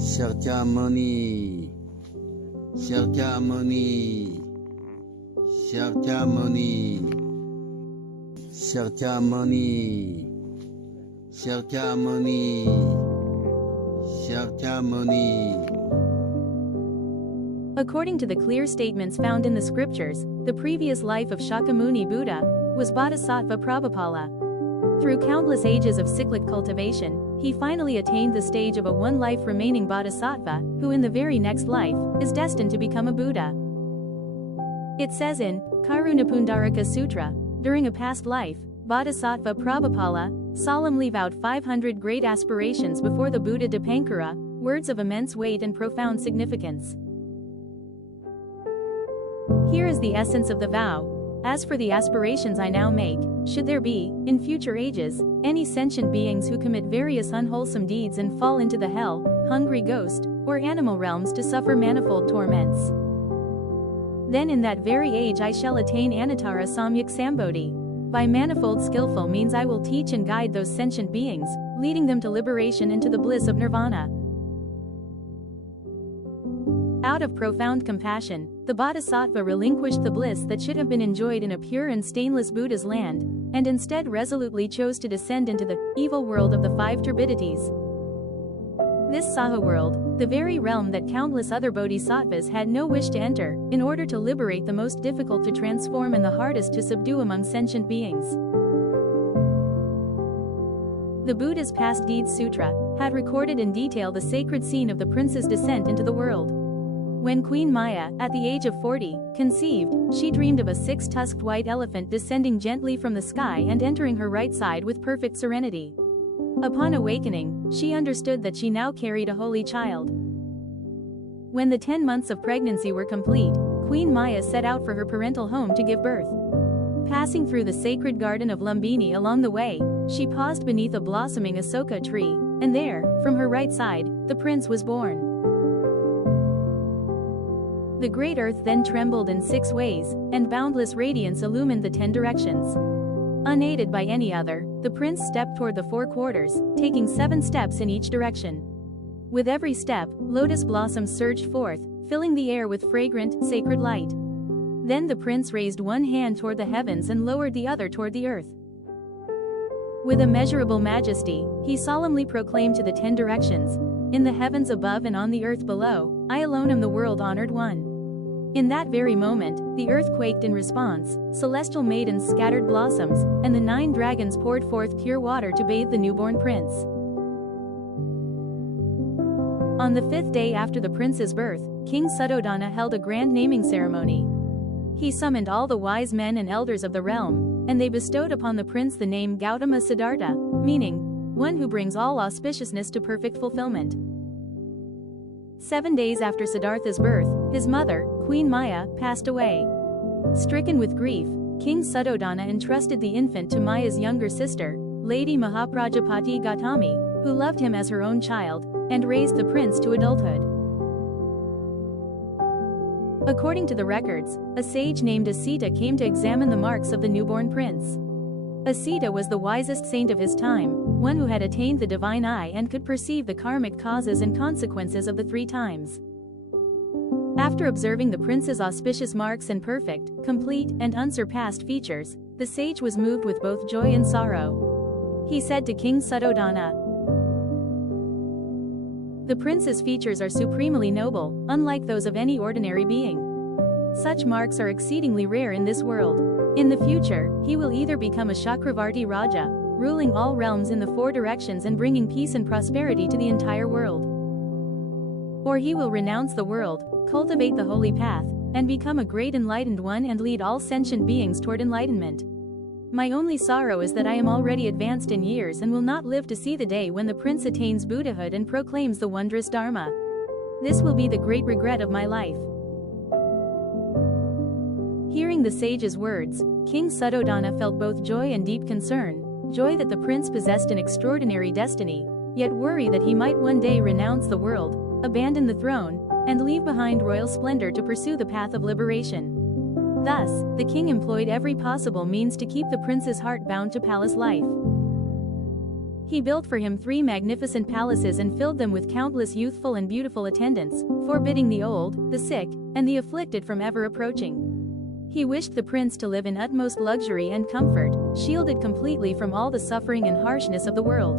Shakyamuni, Shakyamuni, Shakyamuni, Shakyamuni, Shakyamuni, Shakyamuni. According to the clear statements found in the scriptures, the previous life of Shakyamuni Buddha was Bodhisattva Prabhupala. Through countless ages of cyclic cultivation, he finally attained the stage of a one-life remaining bodhisattva, who in the very next life, is destined to become a Buddha. It says in Karunapundarika Sutra, during a past life, Bodhisattva Prabhupala solemnly vowed 500 great aspirations before the Buddha Dipankara, words of immense weight and profound significance. Here is the essence of the vow. As for the aspirations I now make, should there be, in future ages, any sentient beings who commit various unwholesome deeds and fall into the hell, hungry ghost, or animal realms to suffer manifold torments, then in that very age I shall attain Anuttara Samyak Sambodhi. By manifold skillful means I will teach and guide those sentient beings, leading them to liberation into the bliss of nirvana. Out of profound compassion, the Bodhisattva relinquished the bliss that should have been enjoyed in a pure and stainless Buddha's land, and instead resolutely chose to descend into the evil world of the five turbidities. This Saha world, the very realm that countless other bodhisattvas had no wish to enter, in order to liberate the most difficult to transform and the hardest to subdue among sentient beings. The Buddha's Past Deeds Sutra had recorded in detail the sacred scene of the prince's descent into the world. When Queen Maya, at the age of 40, conceived, she dreamed of a six-tusked white elephant descending gently from the sky and entering her right side with perfect serenity. Upon awakening, she understood that she now carried a holy child. When the 10 months of pregnancy were complete, Queen Maya set out for her parental home to give birth. Passing through the sacred garden of Lumbini along the way, she paused beneath a blossoming Asoka tree, and there, from her right side, the prince was born. The great earth then trembled in 6 ways, and boundless radiance illumined the 10 directions. Unaided by any other, the prince stepped toward the 4 quarters, taking 7 steps in each direction. With every step, lotus blossoms surged forth, filling the air with fragrant, sacred light. Then the prince raised one hand toward the heavens and lowered the other toward the earth. With immeasurable majesty, he solemnly proclaimed to the 10 directions, "In the heavens above and on the earth below, I alone am the world-honored one." In that very moment, the earth quaked in response, celestial maidens scattered blossoms, and the 9 dragons poured forth pure water to bathe the newborn prince. On the 5th day after the prince's birth, King Suddhodana held a grand naming ceremony. He summoned all the wise men and elders of the realm, and they bestowed upon the prince the name Gautama Siddhartha, meaning, one who brings all auspiciousness to perfect fulfillment. 7 days after Siddhartha's birth, his mother, Queen Maya, passed away. Stricken with grief, King Suddhodana entrusted the infant to Maya's younger sister, Lady Mahaprajapati Gautami, who loved him as her own child, and raised the prince to adulthood. According to the records, a sage named Asita came to examine the marks of the newborn prince. Asita was the wisest saint of his time, one who had attained the divine eye and could perceive the karmic causes and consequences of the 3 times. After observing the prince's auspicious marks and perfect, complete, and unsurpassed features, the sage was moved with both joy and sorrow. He said to King Suddhodana, "The prince's features are supremely noble, unlike those of any ordinary being. Such marks are exceedingly rare in this world. In the future, he will either become a Chakravarti Raja, ruling all realms in the 4 directions and bringing peace and prosperity to the entire world, or he will renounce the world, cultivate the holy path, and become a great enlightened one and lead all sentient beings toward enlightenment. My only sorrow is that I am already advanced in years and will not live to see the day when the prince attains Buddhahood and proclaims the wondrous Dharma. This will be the great regret of my life." Hearing the sage's words, King Suddhodana felt both joy and deep concern, joy that the prince possessed an extraordinary destiny, yet worry that he might one day renounce the world, abandon the throne, and leave behind royal splendor to pursue the path of liberation. Thus, the king employed every possible means to keep the prince's heart bound to palace life. He built for him 3 magnificent palaces and filled them with countless youthful and beautiful attendants, forbidding the old, the sick, and the afflicted from ever approaching. He wished the prince to live in utmost luxury and comfort, shielded completely from all the suffering and harshness of the world.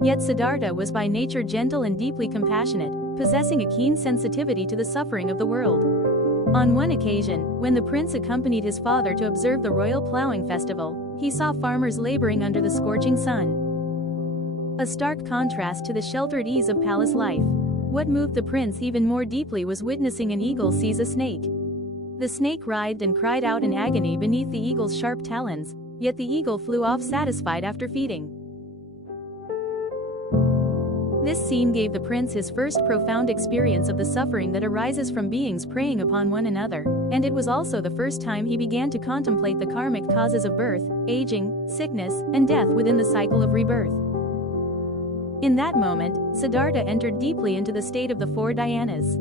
Yet Siddhartha was by nature gentle and deeply compassionate, possessing a keen sensitivity to the suffering of the world. On one occasion, when the prince accompanied his father to observe the royal plowing festival, he saw farmers laboring under the scorching sun. A stark contrast to the sheltered ease of palace life. What moved the prince even more deeply was witnessing an eagle seize a snake. The snake writhed and cried out in agony beneath the eagle's sharp talons, yet the eagle flew off satisfied after feeding. This scene gave the prince his first profound experience of the suffering that arises from beings preying upon one another, and it was also the first time he began to contemplate the karmic causes of birth, aging, sickness, and death within the cycle of rebirth. In that moment, Siddhartha entered deeply into the state of the 4 dhyanas.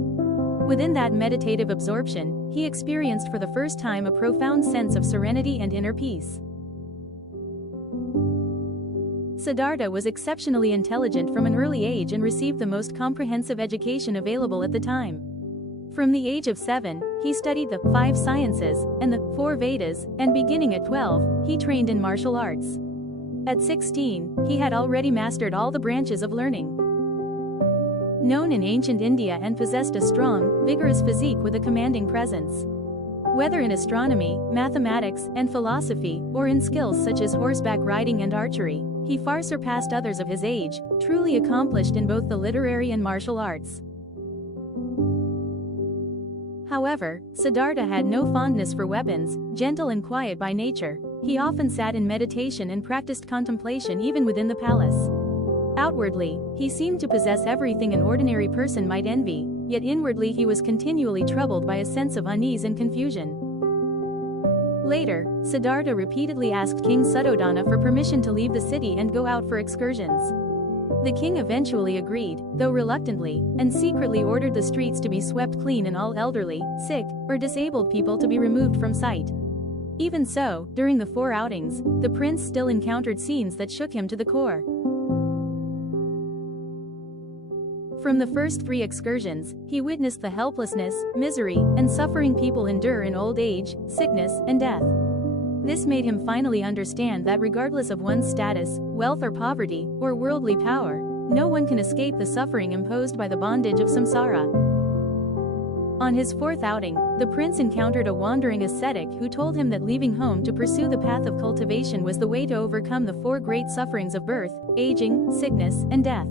Within that meditative absorption, he experienced for the first time a profound sense of serenity and inner peace. Siddhartha was exceptionally intelligent from an early age and received the most comprehensive education available at the time. From the age of 7, he studied the 5 sciences and the 4 Vedas, and beginning at 12, he trained in martial arts. At 16, he had already mastered all the branches of learning known in ancient India and possessed a strong, vigorous physique with a commanding presence. Whether in astronomy, mathematics, and philosophy, or in skills such as horseback riding and archery, he far surpassed others of his age, truly accomplished in both the literary and martial arts. However, Siddhartha had no fondness for weapons, gentle and quiet by nature. He often sat in meditation and practiced contemplation even within the palace. Outwardly, he seemed to possess everything an ordinary person might envy, yet inwardly he was continually troubled by a sense of unease and confusion. Later, Siddhartha repeatedly asked King Suddhodana for permission to leave the city and go out for excursions. The king eventually agreed, though reluctantly, and secretly ordered the streets to be swept clean and all elderly, sick, or disabled people to be removed from sight. Even so, during the 4 outings, the prince still encountered scenes that shook him to the core. From the first 3 excursions, he witnessed the helplessness, misery, and suffering people endure in old age, sickness, and death. This made him finally understand that regardless of one's status, wealth or poverty, or worldly power, no one can escape the suffering imposed by the bondage of samsara. On his 4th outing, the prince encountered a wandering ascetic who told him that leaving home to pursue the path of cultivation was the way to overcome the 4 great sufferings of birth, aging, sickness, and death.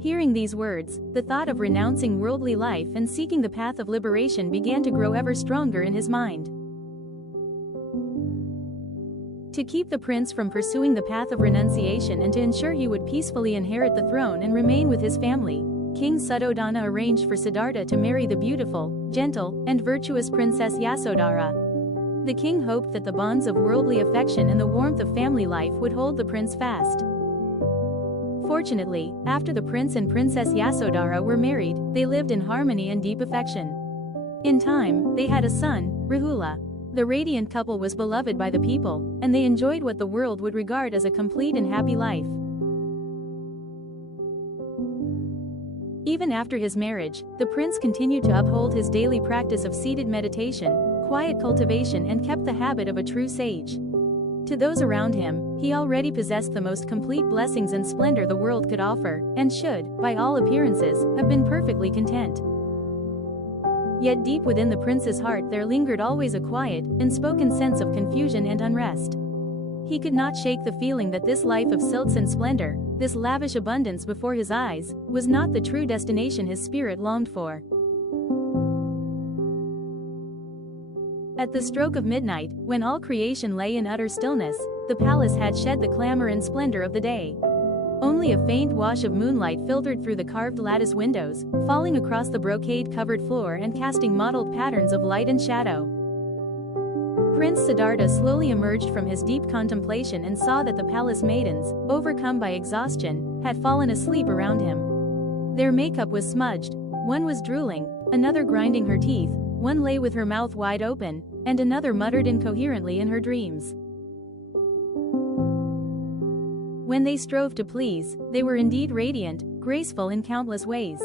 Hearing these words, the thought of renouncing worldly life and seeking the path of liberation began to grow ever stronger in his mind. To keep the prince from pursuing the path of renunciation and to ensure he would peacefully inherit the throne and remain with his family, King Suddhodana arranged for Siddhartha to marry the beautiful, gentle, and virtuous Princess Yasodhara. The king hoped that the bonds of worldly affection and the warmth of family life would hold the prince fast. Fortunately, after the prince and Princess Yasodhara were married, they lived in harmony and deep affection. In time, they had a son, Rahula. The radiant couple was beloved by the people, and they enjoyed what the world would regard as a complete and happy life. Even after his marriage, the prince continued to uphold his daily practice of seated meditation, quiet cultivation, and kept the habit of a true sage. To those around him, he already possessed the most complete blessings and splendor the world could offer, and should, by all appearances, have been perfectly content. Yet deep within the prince's heart there lingered always a quiet, unspoken sense of confusion and unrest. He could not shake the feeling that this life of silks and splendor, this lavish abundance before his eyes, was not the true destination his spirit longed for. At the stroke of midnight, when all creation lay in utter stillness, the palace had shed the clamor and splendor of the day. Only a faint wash of moonlight filtered through the carved lattice windows, falling across the brocade-covered floor and casting mottled patterns of light and shadow. Prince Siddhartha slowly emerged from his deep contemplation and saw that the palace maidens, overcome by exhaustion, had fallen asleep around him. Their makeup was smudged, one was drooling, another grinding her teeth, one lay with her mouth wide open, and another muttered incoherently in her dreams. When they strove to please, they were indeed radiant, graceful in countless ways.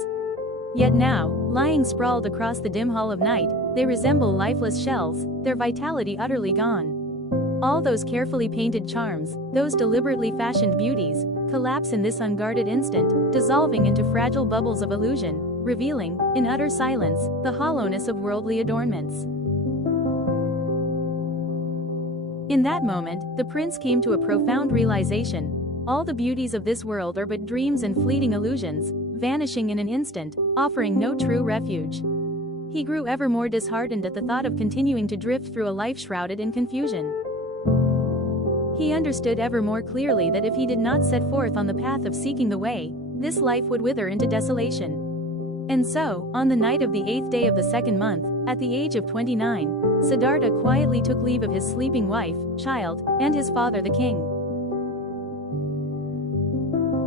Yet now, lying sprawled across the dim hall of night, they resemble lifeless shells, their vitality utterly gone. All those carefully painted charms, those deliberately fashioned beauties, collapse in this unguarded instant, dissolving into fragile bubbles of illusion, revealing, in utter silence, the hollowness of worldly adornments. In that moment, the prince came to a profound realization. All the beauties of this world are but dreams and fleeting illusions, vanishing in an instant, offering no true refuge. He grew ever more disheartened at the thought of continuing to drift through a life shrouded in confusion. He understood ever more clearly that if he did not set forth on the path of seeking the way, this life would wither into desolation. And so, on the night of the 8th day of the 2nd month, at the age of 29, Siddhartha quietly took leave of his sleeping wife, child, and his father the king.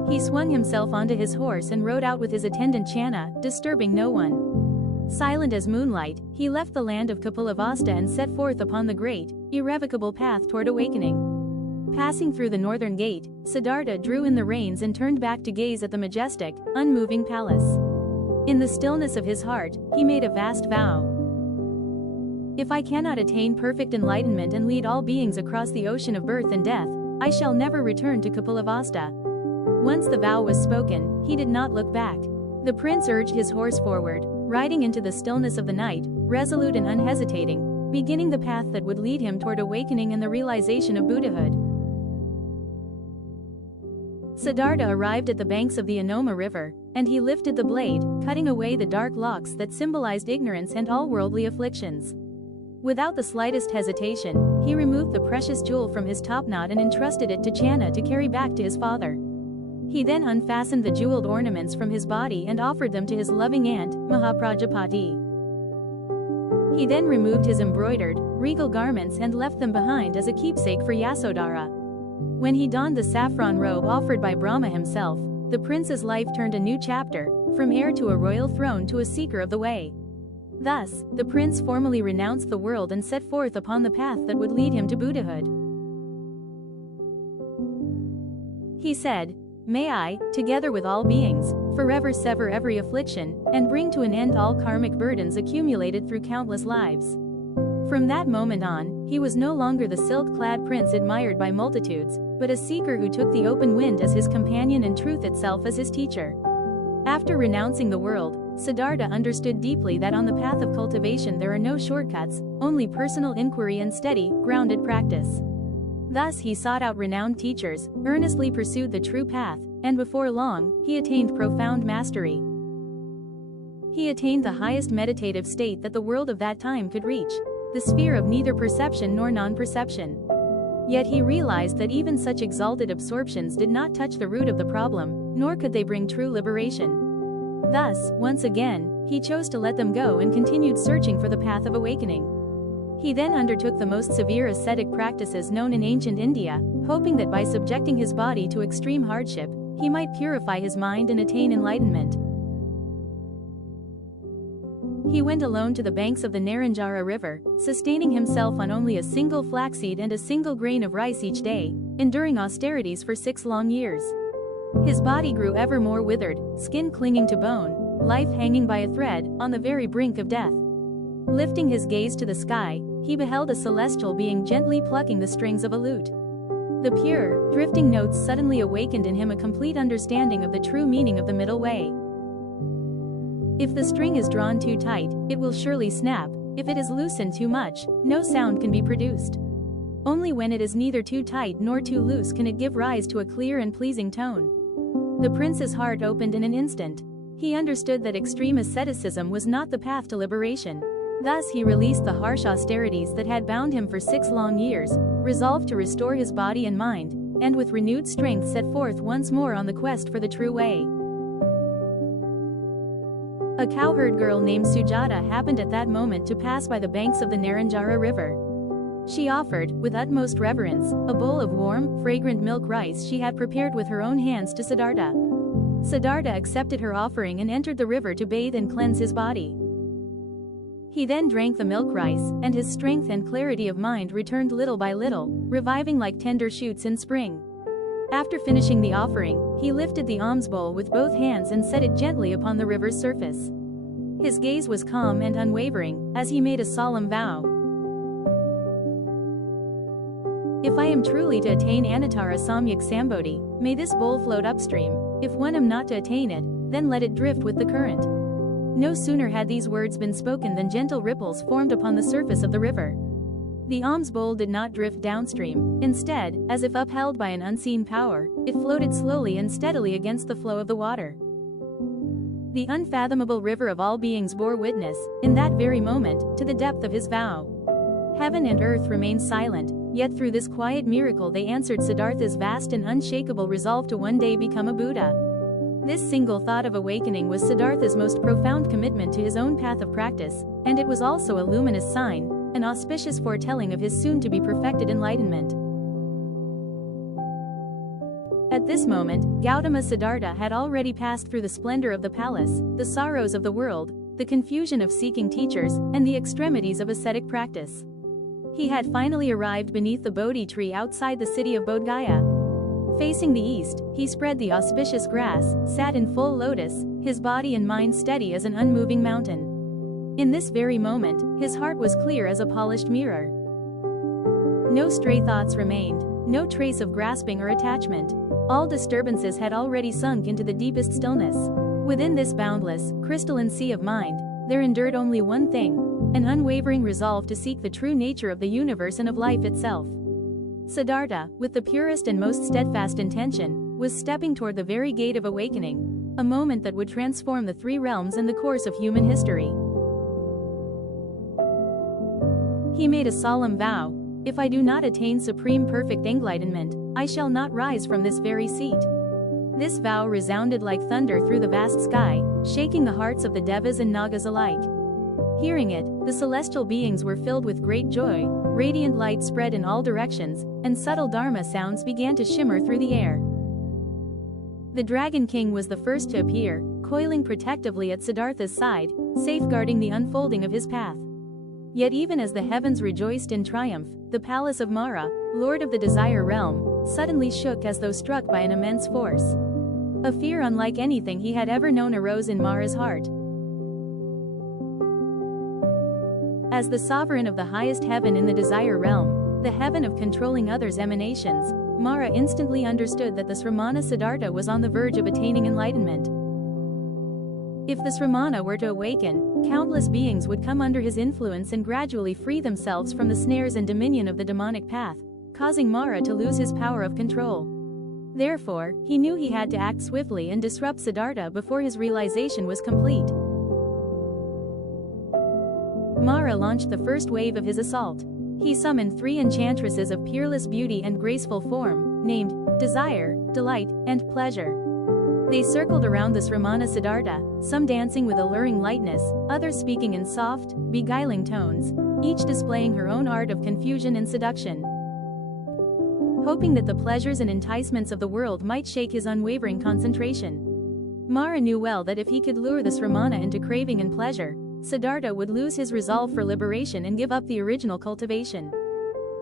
He swung himself onto his horse and rode out with his attendant Channa, disturbing no one. Silent as moonlight, he left the land of Kapilavastu and set forth upon the great, irrevocable path toward awakening. Passing through the northern gate, Siddhartha drew in the reins and turned back to gaze at the majestic, unmoving palace. In the stillness of his heart, he made a vast vow. If I cannot attain perfect enlightenment and lead all beings across the ocean of birth and death, I shall never return to Kapilavastu. Once the vow was spoken, he did not look back. The prince urged his horse forward, riding into the stillness of the night, resolute and unhesitating, beginning the path that would lead him toward awakening and the realization of Buddhahood. Siddhartha arrived at the banks of the Anoma River, and he lifted the blade, cutting away the dark locks that symbolized ignorance and all worldly afflictions. Without the slightest hesitation, he removed the precious jewel from his topknot and entrusted it to Channa to carry back to his father. He then unfastened the jeweled ornaments from his body and offered them to his loving aunt, Mahaprajapati. He then removed his embroidered, regal garments and left them behind as a keepsake for Yasodhara. When he donned the saffron robe offered by Brahma himself, the prince's life turned a new chapter, from heir to a royal throne to a seeker of the way. Thus, the prince formally renounced the world and set forth upon the path that would lead him to Buddhahood. He said, "May I, together with all beings, forever sever every affliction, and bring to an end all karmic burdens accumulated through countless lives." From that moment on, he was no longer the silk-clad prince admired by multitudes, but a seeker who took the open wind as his companion and truth itself as his teacher. After renouncing the world, Siddhartha understood deeply that on the path of cultivation there are no shortcuts, only personal inquiry and steady, grounded practice. Thus he sought out renowned teachers, earnestly pursued the true path, and before long, he attained profound mastery. He attained the highest meditative state that the world of that time could reach, the sphere of neither perception nor non-perception. Yet he realized that even such exalted absorptions did not touch the root of the problem, nor could they bring true liberation. Thus, once again, he chose to let them go and continued searching for the path of awakening. He then undertook the most severe ascetic practices known in ancient India, hoping that by subjecting his body to extreme hardship, he might purify his mind and attain enlightenment. He went alone to the banks of the Naranjara River, sustaining himself on only a single flaxseed and a single grain of rice each day, enduring austerities for 6 long years. His body grew ever more withered, skin clinging to bone, life hanging by a thread, on the very brink of death. Lifting his gaze to the sky, he beheld a celestial being gently plucking the strings of a lute. The pure, drifting notes suddenly awakened in him a complete understanding of the true meaning of the middle way. If the string is drawn too tight, it will surely snap. If it is loosened too much, no sound can be produced. Only when it is neither too tight nor too loose can it give rise to a clear and pleasing tone. The prince's heart opened in an instant. He understood that extreme asceticism was not the path to liberation. Thus he released the harsh austerities that had bound him for 6 long years, resolved to restore his body and mind, and with renewed strength set forth once more on the quest for the true way. A cowherd girl named Sujata happened at that moment to pass by the banks of the Naranjara River. She offered, with utmost reverence, a bowl of warm, fragrant milk rice she had prepared with her own hands to Siddhartha. Siddhartha accepted her offering and entered the river to bathe and cleanse his body. He then drank the milk rice, and his strength and clarity of mind returned little by little, reviving like tender shoots in spring. After finishing the offering, he lifted the alms bowl with both hands and set it gently upon the river's surface. His gaze was calm and unwavering, as he made a solemn vow. If I am truly to attain Anattara Samyak Sambodhi, may this bowl float upstream. If one am not to attain it, then let it drift with the current. No sooner had these words been spoken than gentle ripples formed upon the surface of the river. The alms bowl did not drift downstream. Instead, as if upheld by an unseen power, it floated slowly and steadily against the flow of the water. The unfathomable river of all beings bore witness, in that very moment, to the depth of his vow. Heaven and earth remained silent, yet through this quiet miracle they answered Siddhartha's vast and unshakable resolve to one day become a Buddha. This single thought of awakening was Siddhartha's most profound commitment to his own path of practice, and it was also a luminous sign, an auspicious foretelling of his soon-to-be perfected enlightenment. At this moment, Gautama Siddhartha had already passed through the splendor of the palace, the sorrows of the world, the confusion of seeking teachers, and the extremities of ascetic practice. He had finally arrived beneath the Bodhi tree outside the city of Bodh Gaya. Facing the east, he spread the auspicious grass, sat in full lotus, his body and mind steady as an unmoving mountain. In this very moment, his heart was clear as a polished mirror. No stray thoughts remained, no trace of grasping or attachment. All disturbances had already sunk into the deepest stillness. Within this boundless, crystalline sea of mind, there endured only one thing: an unwavering resolve to seek the true nature of the universe and of life itself. Siddhartha, with the purest and most steadfast intention, was stepping toward the very gate of awakening, a moment that would transform the three realms and the course of human history. He made a solemn vow: if I do not attain supreme perfect enlightenment, I shall not rise from this very seat. This vow resounded like thunder through the vast sky, shaking the hearts of the Devas and Nagas alike. Hearing it, the celestial beings were filled with great joy, radiant light spread in all directions, and subtle Dharma sounds began to shimmer through the air. The Dragon King was the first to appear, coiling protectively at Siddhartha's side, safeguarding the unfolding of his path. Yet even as the heavens rejoiced in triumph, the palace of Mara, lord of the desire realm, suddenly shook as though struck by an immense force. A fear unlike anything he had ever known arose in Mara's heart. As the sovereign of the highest heaven in the desire realm, the heaven of controlling others' emanations, Mara instantly understood that the Sramana Siddhartha was on the verge of attaining enlightenment. If the Sramana were to awaken, countless beings would come under his influence and gradually free themselves from the snares and dominion of the demonic path, causing Mara to lose his power of control. Therefore, he knew he had to act swiftly and disrupt Siddhartha before his realization was complete. Mara launched the first wave of his assault. He summoned 3 enchantresses of peerless beauty and graceful form, named Desire, Delight, and Pleasure. They circled around the Sramana Siddhartha, some dancing with alluring lightness, others speaking in soft, beguiling tones, each displaying her own art of confusion and seduction. Hoping that the pleasures and enticements of the world might shake his unwavering concentration. Mara knew well that if he could lure the Sramana into craving and pleasure, Siddhartha would lose his resolve for liberation and give up the original cultivation.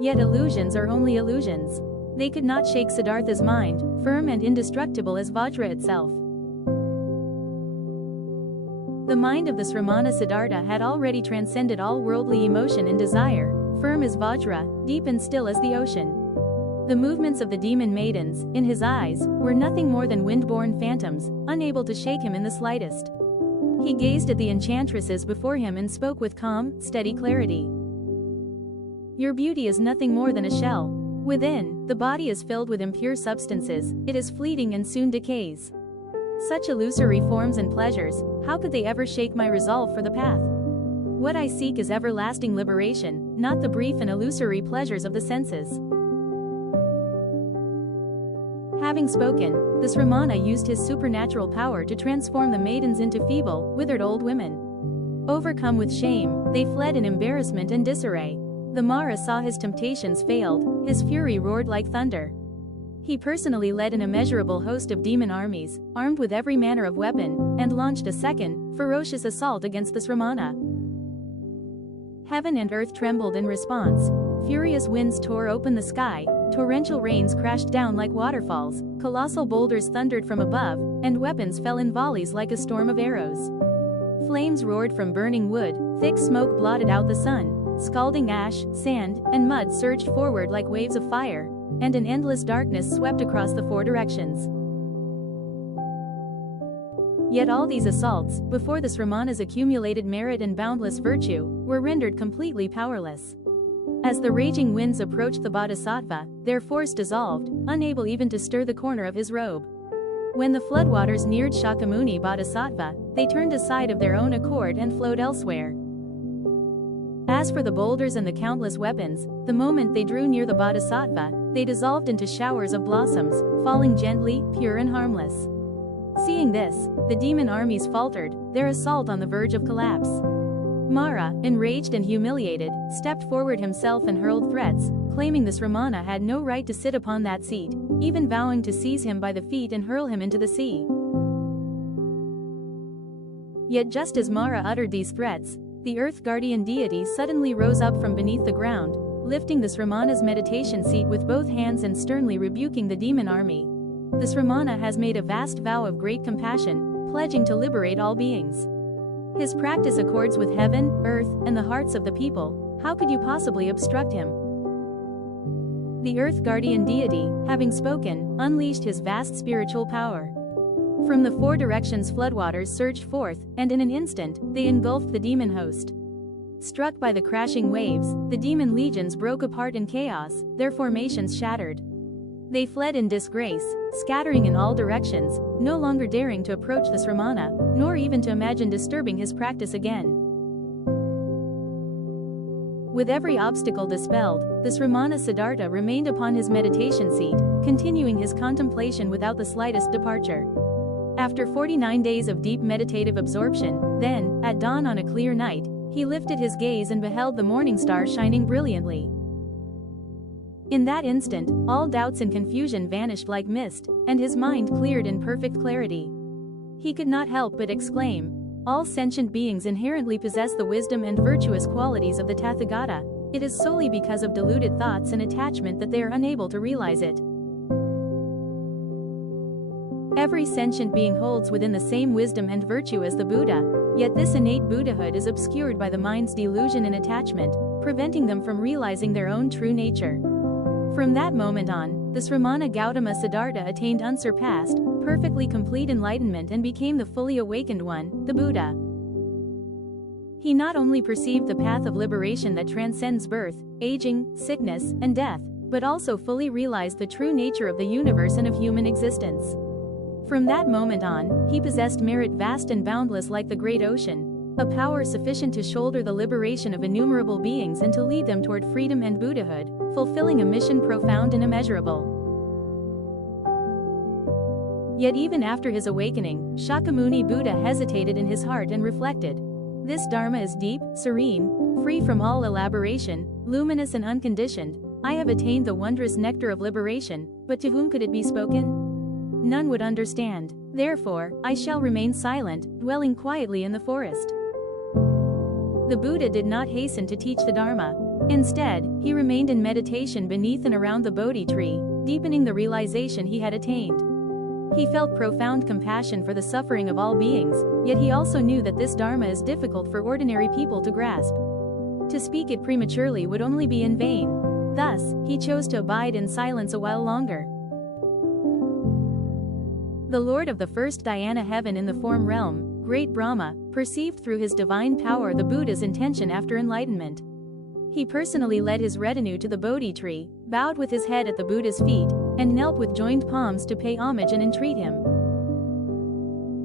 Yet illusions are only illusions. They could not shake Siddhartha's mind, firm and indestructible as Vajra itself. The mind of the Sramana Siddhartha had already transcended all worldly emotion and desire, firm as Vajra, deep and still as the ocean. The movements of the demon maidens, in his eyes, were nothing more than wind-borne phantoms, unable to shake him in the slightest. He gazed at the enchantresses before him and spoke with calm, steady clarity. Your beauty is nothing more than a shell. Within, the body is filled with impure substances, it is fleeting and soon decays. Such illusory forms and pleasures, how could they ever shake my resolve for the path? What I seek is everlasting liberation, not the brief and illusory pleasures of the senses. Having spoken, the Sramana used his supernatural power to transform the maidens into feeble, withered old women. Overcome with shame, they fled in embarrassment and disarray. The Mara saw his temptations failed, his fury roared like thunder. He personally led an immeasurable host of demon armies, armed with every manner of weapon, and launched a second, ferocious assault against the Sramana. Heaven and earth trembled in response. Furious winds tore open the sky, torrential rains crashed down like waterfalls, colossal boulders thundered from above, and weapons fell in volleys like a storm of arrows. Flames roared from burning wood, thick smoke blotted out the sun, scalding ash, sand, and mud surged forward like waves of fire, and an endless darkness swept across the four directions. Yet all these assaults, before the Sramana's accumulated merit and boundless virtue, were rendered completely powerless. As the raging winds approached the Bodhisattva, their force dissolved, unable even to stir the corner of his robe. When the floodwaters neared Shakyamuni Bodhisattva, they turned aside of their own accord and flowed elsewhere. As for the boulders and the countless weapons, the moment they drew near the Bodhisattva, they dissolved into showers of blossoms, falling gently, pure and harmless. Seeing this, the demon armies faltered, their assault on the verge of collapse. Mara, enraged and humiliated, stepped forward himself and hurled threats, claiming the Sramana had no right to sit upon that seat, even vowing to seize him by the feet and hurl him into the sea. Yet just as Mara uttered these threats, the earth guardian deity suddenly rose up from beneath the ground, lifting the Sramana's meditation seat with both hands and sternly rebuking the demon army. The Sramana has made a vast vow of great compassion, pledging to liberate all beings. His practice accords with heaven, earth, and the hearts of the people. How could you possibly obstruct him? The earth guardian deity, having spoken, unleashed his vast spiritual power. From the four directions floodwaters surged forth, and in an instant, they engulfed the demon host. Struck by the crashing waves, the demon legions broke apart in chaos, their formations shattered. They fled in disgrace, scattering in all directions, no longer daring to approach the Sramana, nor even to imagine disturbing his practice again. With every obstacle dispelled, the Sramana Siddhartha remained upon his meditation seat, continuing his contemplation without the slightest departure. After 49 days of deep meditative absorption, then, at dawn on a clear night, he lifted his gaze and beheld the morning star shining brilliantly. In that instant, all doubts and confusion vanished like mist, and his mind cleared in perfect clarity. He could not help but exclaim, "All sentient beings inherently possess the wisdom and virtuous qualities of the Tathagata. It is solely because of deluded thoughts and attachment that they are unable to realize it." Every sentient being holds within the same wisdom and virtue as the Buddha, yet this innate Buddhahood is obscured by the mind's delusion and attachment, preventing them from realizing their own true nature. From that moment on, the Sramana Gautama Siddhartha attained unsurpassed, perfectly complete enlightenment and became the fully awakened one, the Buddha. He not only perceived the path of liberation that transcends birth, aging, sickness, and death, but also fully realized the true nature of the universe and of human existence. From that moment on, he possessed merit vast and boundless like the great ocean, a power sufficient to shoulder the liberation of innumerable beings and to lead them toward freedom and Buddhahood, fulfilling a mission profound and immeasurable. Yet even after his awakening, Shakyamuni Buddha hesitated in his heart and reflected. This Dharma is deep, serene, free from all elaboration, luminous and unconditioned. I have attained the wondrous nectar of liberation, but to whom could it be spoken? None would understand. Therefore, I shall remain silent, dwelling quietly in the forest. The Buddha did not hasten to teach the Dharma. Instead, he remained in meditation beneath and around the Bodhi tree, deepening the realization he had attained. He felt profound compassion for the suffering of all beings, yet he also knew that this Dharma is difficult for ordinary people to grasp. To speak it prematurely would only be in vain. Thus, he chose to abide in silence a while longer. The Lord of the first dhyana heaven in the form realm, Great Brahma, perceived through his divine power the Buddha's intention after enlightenment. He personally led his retinue to the Bodhi tree, bowed with his head at the Buddha's feet, and knelt with joined palms to pay homage and entreat him.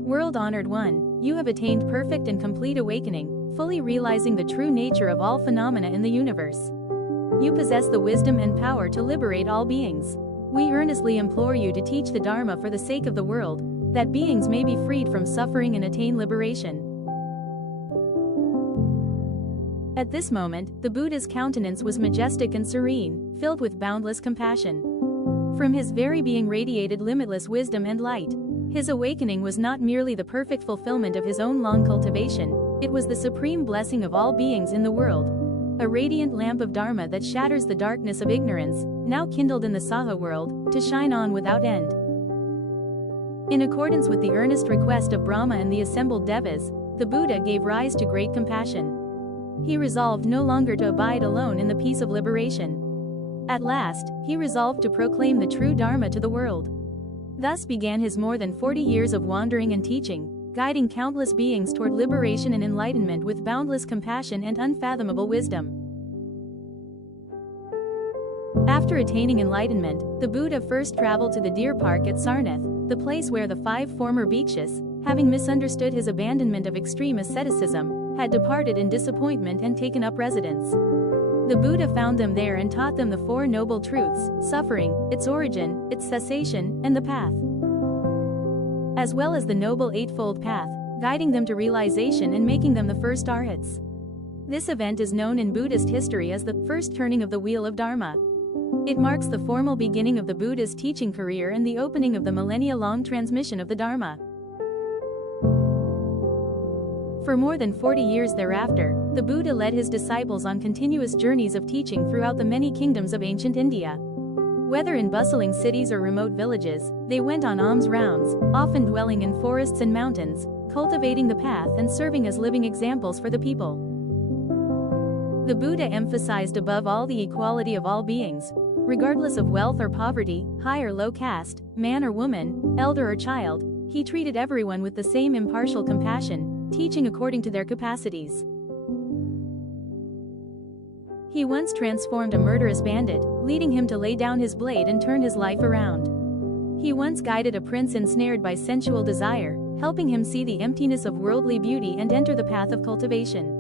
World-honored one, you have attained perfect and complete awakening, fully realizing the true nature of all phenomena in the universe. You possess the wisdom and power to liberate all beings. We earnestly implore you to teach the Dharma for the sake of the world, that beings may be freed from suffering and attain liberation. At this moment, the Buddha's countenance was majestic and serene, filled with boundless compassion. From his very being radiated limitless wisdom and light. His awakening was not merely the perfect fulfillment of his own long cultivation, it was the supreme blessing of all beings in the world. A radiant lamp of Dharma that shatters the darkness of ignorance, now kindled in the Saha world, to shine on without end. In accordance with the earnest request of Brahma and the assembled Devas, the Buddha gave rise to great compassion. He resolved no longer to abide alone in the peace of liberation. At last, he resolved to proclaim the true Dharma to the world. Thus began his more than 40 years of wandering and teaching, guiding countless beings toward liberation and enlightenment with boundless compassion and unfathomable wisdom. After attaining enlightenment, the Buddha first traveled to the deer park at Sarnath, the place where the 5 former bhikshus, having misunderstood his abandonment of extreme asceticism, had departed in disappointment and taken up residence. The Buddha found them there and taught them the 4 noble truths: suffering, its origin, its cessation, and the path, as well as the noble Eightfold Path, guiding them to realization and making them the first arhats. This event is known in Buddhist history as the first turning of the wheel of Dharma. It marks the formal beginning of the Buddha's teaching career and the opening of the millennia-long transmission of the Dharma. For more than 40 years thereafter, the Buddha led his disciples on continuous journeys of teaching throughout the many kingdoms of ancient India. Whether in bustling cities or remote villages, they went on alms rounds, often dwelling in forests and mountains, cultivating the path and serving as living examples for the people. The Buddha emphasized above all the equality of all beings, regardless of wealth or poverty, high or low caste, man or woman, elder or child. He treated everyone with the same impartial compassion, teaching according to their capacities. He once transformed a murderous bandit, leading him to lay down his blade and turn his life around. He once guided a prince ensnared by sensual desire, helping him see the emptiness of worldly beauty and enter the path of cultivation.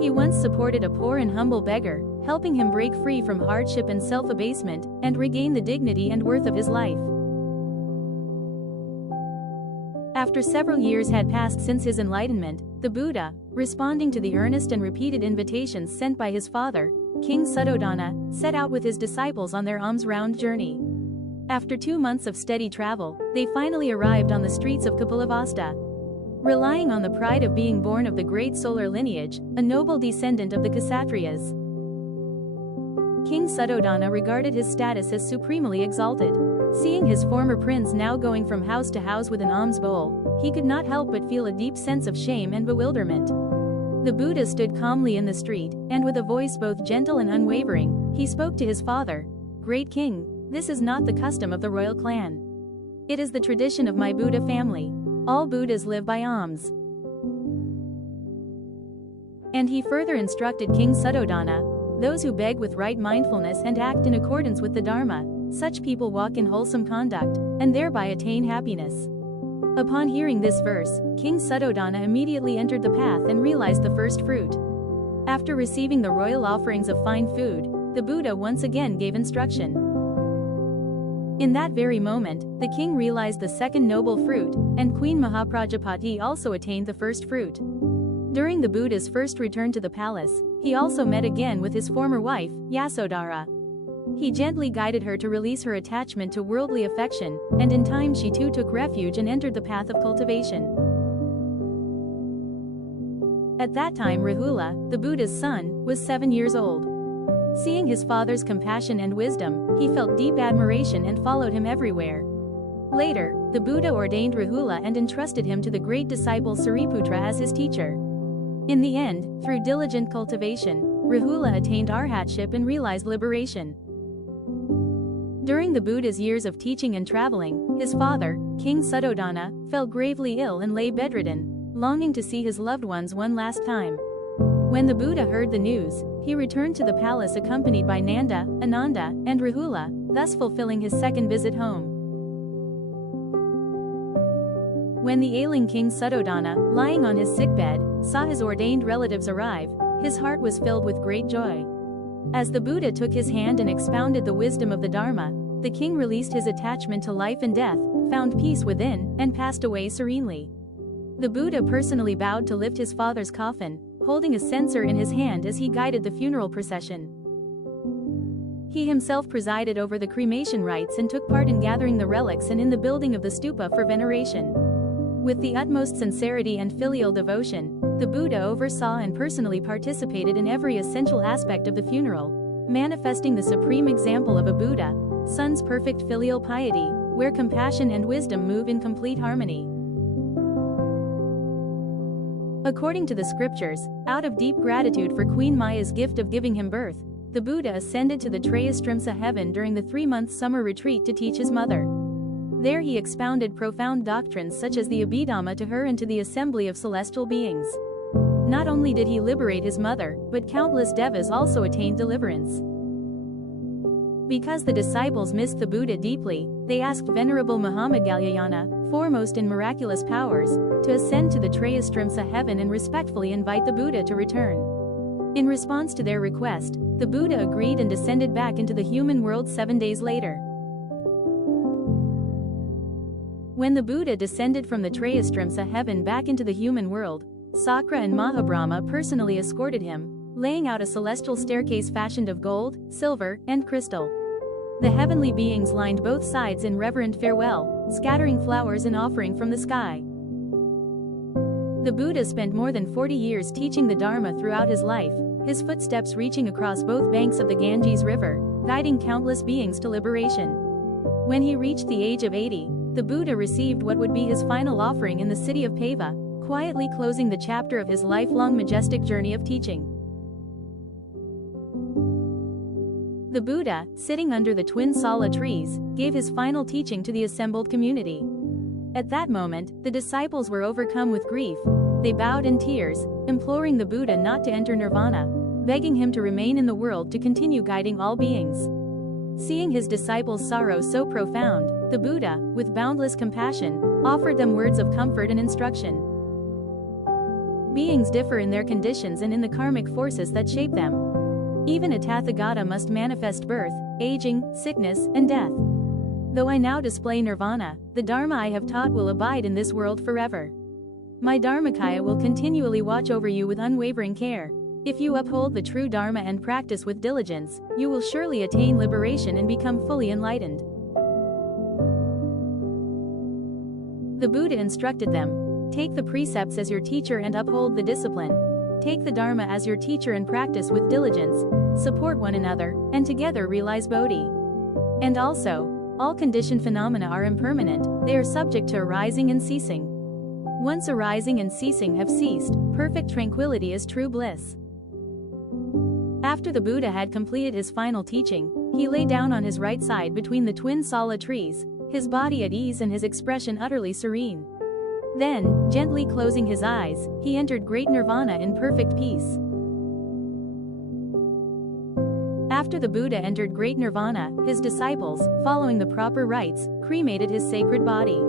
He once supported a poor and humble beggar, helping him break free from hardship and self-abasement, and regain the dignity and worth of his life. After several years had passed since his enlightenment, the Buddha, responding to the earnest and repeated invitations sent by his father, King Suddhodana, set out with his disciples on their alms round journey. After 2 months of steady travel, they finally arrived on the streets of Kapilavastu. Relying on the pride of being born of the great solar lineage, a noble descendant of the Kshatriyas, King Suddhodana regarded his status as supremely exalted. Seeing his former prince now going from house to house with an alms bowl, he could not help but feel a deep sense of shame and bewilderment. The Buddha stood calmly in the street, and with a voice both gentle and unwavering, he spoke to his father. "Great king, this is not the custom of the royal clan. It is the tradition of my Buddha family. All Buddhas live by alms." And he further instructed King Suddhodana, "Those who beg with right mindfulness and act in accordance with the Dharma, such people walk in wholesome conduct, and thereby attain happiness." Upon hearing this verse, King Suddhodana immediately entered the path and realized the first fruit. After receiving the royal offerings of fine food, the Buddha once again gave instruction. In that very moment, the king realized the second noble fruit, and Queen Mahaprajapati also attained the first fruit. During the Buddha's first return to the palace, he also met again with his former wife, Yasodhara. He gently guided her to release her attachment to worldly affection, and in time she too took refuge and entered the path of cultivation. At that time Rahula, the Buddha's son, was 7 years old. Seeing his father's compassion and wisdom, he felt deep admiration and followed him everywhere. Later, the Buddha ordained Rahula and entrusted him to the great disciple Sariputra as his teacher. In the end, through diligent cultivation, Rahula attained arhatship and realized liberation. During the Buddha's years of teaching and traveling, his father, King Suddhodana, fell gravely ill and lay bedridden, longing to see his loved ones one last time. When the Buddha heard the news, he returned to the palace accompanied by Nanda, Ananda, and Rahula, thus fulfilling his second visit home. When the ailing King Suddhodana, lying on his sickbed, saw his ordained relatives arrive, his heart was filled with great joy. As the Buddha took his hand and expounded the wisdom of the Dharma, the king released his attachment to life and death, found peace within, and passed away serenely. The Buddha personally bowed to lift his father's coffin, holding a censer in his hand as he guided the funeral procession. He himself presided over the cremation rites and took part in gathering the relics and in the building of the stupa for veneration. With the utmost sincerity and filial devotion, the Buddha oversaw and personally participated in every essential aspect of the funeral. manifesting the supreme example of a Buddha, son's perfect filial piety, where compassion and wisdom move in complete harmony. According to the scriptures, out of deep gratitude for Queen Maya's gift of giving him birth, the Buddha ascended to the Trayastrimsa heaven during the 3-month summer retreat to teach his mother. There he expounded profound doctrines such as the Abhidhamma to her and to the assembly of celestial beings. Not only did he liberate his mother, but countless devas also attained deliverance. Because the disciples missed the Buddha deeply, they asked Venerable Mahamagallayana, foremost in miraculous powers, to ascend to the Trayastrimsa heaven and respectfully invite the Buddha to return. In response to their request, the Buddha agreed and descended back into the human world 7 days later. When the Buddha descended from the Trayastrimsa heaven back into the human world, Sakra and Mahabrahma personally escorted him, laying out a celestial staircase fashioned of gold, silver, and crystal. The heavenly beings lined both sides in reverent farewell, scattering flowers and offering from the sky. The Buddha spent more than 40 years teaching the Dharma throughout his life, his footsteps reaching across both banks of the Ganges River, guiding countless beings to liberation. When he reached the age of 80, the Buddha received what would be his final offering in the city of Pava, quietly closing the chapter of his lifelong majestic journey of teaching. The Buddha, sitting under the twin sala trees, gave his final teaching to the assembled community. At that moment, the disciples were overcome with grief. They bowed in tears, imploring the Buddha not to enter nirvana, begging him to remain in the world to continue guiding all beings. Seeing his disciples' sorrow so profound, the Buddha, with boundless compassion, offered them words of comfort and instruction. Beings differ in their conditions and in the karmic forces that shape them. Even a Tathagata must manifest birth, aging, sickness, and death. Though I now display nirvana, the Dharma I have taught will abide in this world forever. My Dharmakaya will continually watch over you with unwavering care. If you uphold the true Dharma and practice with diligence, you will surely attain liberation and become fully enlightened. The Buddha instructed them, take the precepts as your teacher and uphold the discipline. Take the Dharma as your teacher and practice with diligence. Support one another, and together realize Bodhi. And also, all conditioned phenomena are impermanent, they are subject to arising and ceasing. Once arising and ceasing have ceased, perfect tranquility is true bliss. After the Buddha had completed his final teaching, he lay down on his right side between the twin sala trees, his body at ease and his expression utterly serene. Then, gently closing his eyes, he entered great nirvana in perfect peace. After the Buddha entered great nirvana, his disciples, following the proper rites, cremated his sacred body.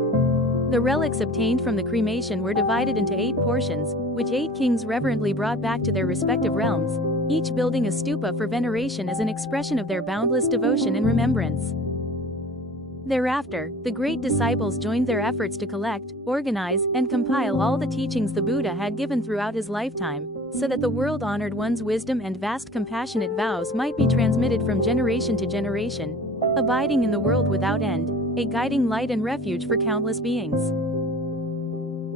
The relics obtained from the cremation were divided into 8 portions, which 8 kings reverently brought back to their respective realms, each building a stupa for veneration as an expression of their boundless devotion and remembrance. Thereafter, the great disciples joined their efforts to collect, organize, and compile all the teachings the Buddha had given throughout his lifetime, so that the world-honored one's wisdom and vast compassionate vows might be transmitted from generation to generation, abiding in the world without end, a guiding light and refuge for countless beings.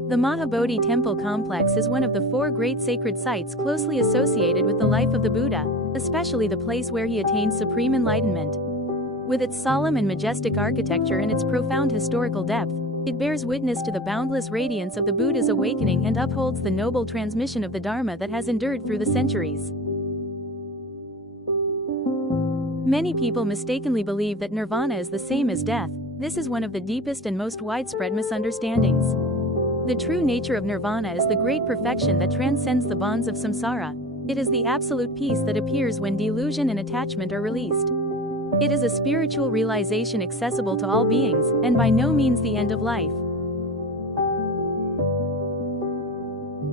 The Mahabodhi temple complex is one of the 4 great sacred sites closely associated with the life of the Buddha, especially the place where he attained supreme enlightenment. With its solemn and majestic architecture and its profound historical depth, it bears witness to the boundless radiance of the Buddha's awakening and upholds the noble transmission of the Dharma that has endured through the centuries. Many people mistakenly believe that nirvana is the same as death. This is one of the deepest and most widespread misunderstandings. The true nature of nirvana is the great perfection that transcends the bonds of samsara. It is the absolute peace that appears when delusion and attachment are released. It is a spiritual realization accessible to all beings, and by no means the end of life.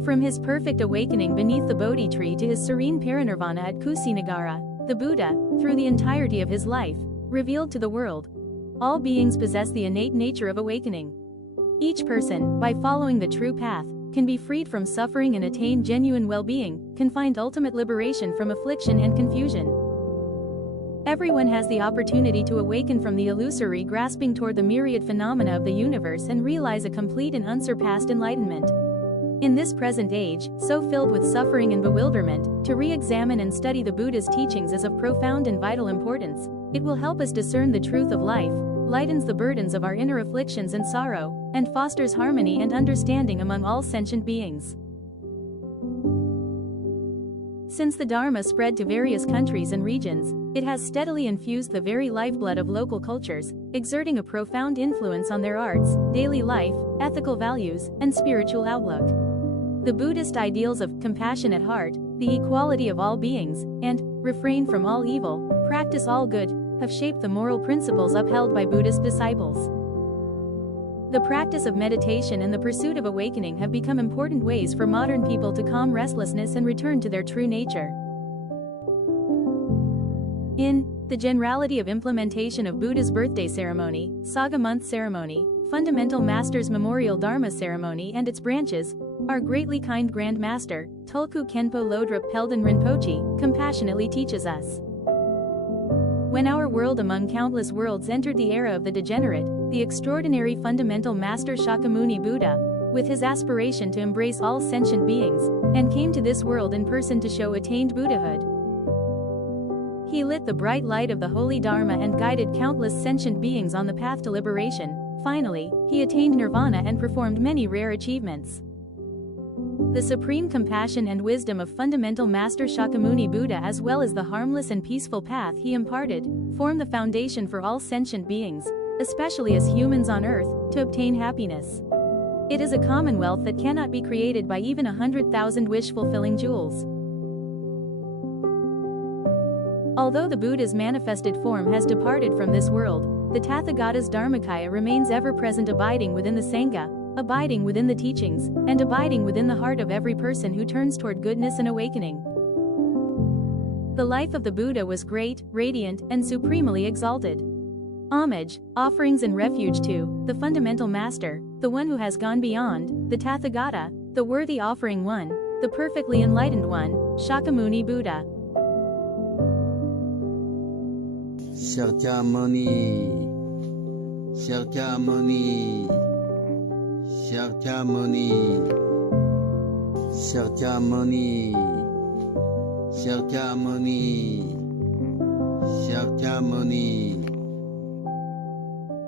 From his perfect awakening beneath the Bodhi tree to his serene parinirvana at Kusinagara, the Buddha, through the entirety of his life, revealed to the world. All beings possess the innate nature of awakening. Each person, by following the true path, can be freed from suffering and attain genuine well-being, can find ultimate liberation from affliction and confusion. Everyone has the opportunity to awaken from the illusory grasping toward the myriad phenomena of the universe and realize a complete and unsurpassed enlightenment. In this present age, so filled with suffering and bewilderment, to re-examine and study the Buddha's teachings is of profound and vital importance. It will help us discern the truth of life, lightens the burdens of our inner afflictions and sorrow, and fosters harmony and understanding among all sentient beings. Since the Dharma spread to various countries and regions, it has steadily infused the very lifeblood of local cultures, exerting a profound influence on their arts, daily life, ethical values, and spiritual outlook. The Buddhist ideals of compassion at heart, the equality of all beings, and refrain from all evil, practice all good, have shaped the moral principles upheld by Buddhist disciples. The practice of meditation and the pursuit of awakening have become important ways for modern people to calm restlessness and return to their true nature. In The Generality of Implementation of Buddha's Birthday Ceremony, Saga Month Ceremony, Fundamental Master's Memorial Dharma Ceremony and its branches, our greatly kind Grand Master, Tulku Khenpo Lodrup Pelden Rinpoche, compassionately teaches us. When our world among countless worlds entered the era of the degenerate, the extraordinary fundamental Master Shakyamuni Buddha, with his aspiration to embrace all sentient beings, and came to this world in person to show attained Buddhahood. He lit the bright light of the holy Dharma and guided countless sentient beings on the path to liberation. Finally, he attained nirvana and performed many rare achievements. The supreme compassion and wisdom of fundamental Master Shakyamuni Buddha, as well as the harmless and peaceful path he imparted, form the foundation for all sentient beings, especially as humans on earth, to obtain happiness. It is a commonwealth that cannot be created by even 100,000 wish-fulfilling jewels. Although the Buddha's manifested form has departed from this world, the Tathagata's Dharmakaya remains ever-present, abiding within the Sangha, abiding within the teachings, and abiding within the heart of every person who turns toward goodness and awakening. The life of the Buddha was great, radiant, and supremely exalted. Homage, offerings and refuge to the fundamental Master, the one who has gone beyond, the Tathagata, the worthy offering one, the perfectly enlightened one, Shakyamuni Buddha. Shakyamuni, Shakyamuni, Shakyamuni, Shakyamuni, Shakyamuni, Shakyamuni.